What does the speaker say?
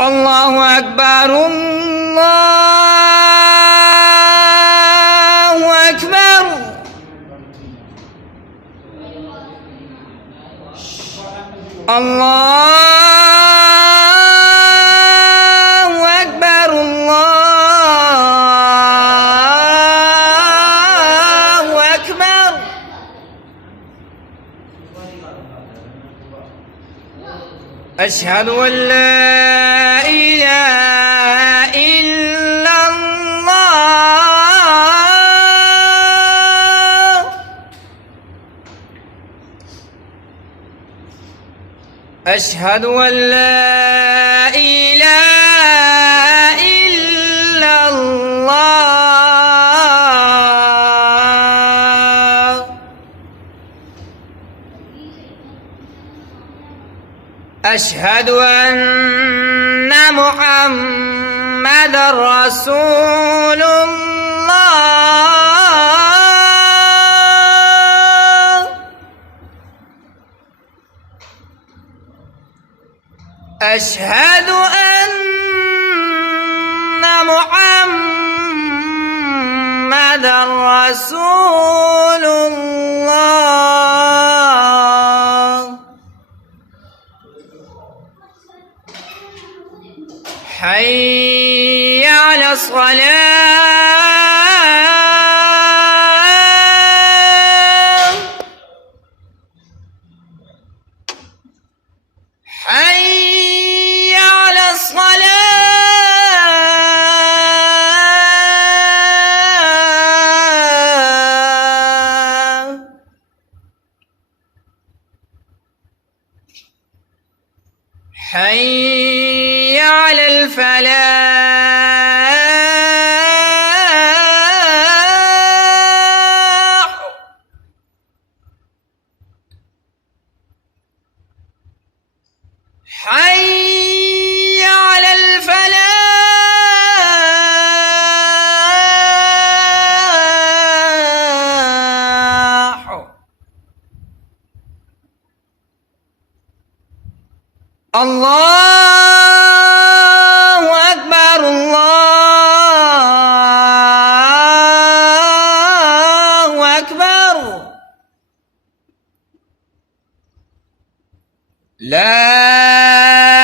الله أكبر الله أكبر. الله أكبر الله أكبر. أشهد أن لا إله إلا الله. أشهد أن لا إله إلا الله. أشهد أن محمدًا رسول الله. أشهد أن محمدًا رسول الله. حي على الصلاة. حي على الصلاة. حي على الفلاح. حي على الفلاح. الله أكبر الله أكبر. لا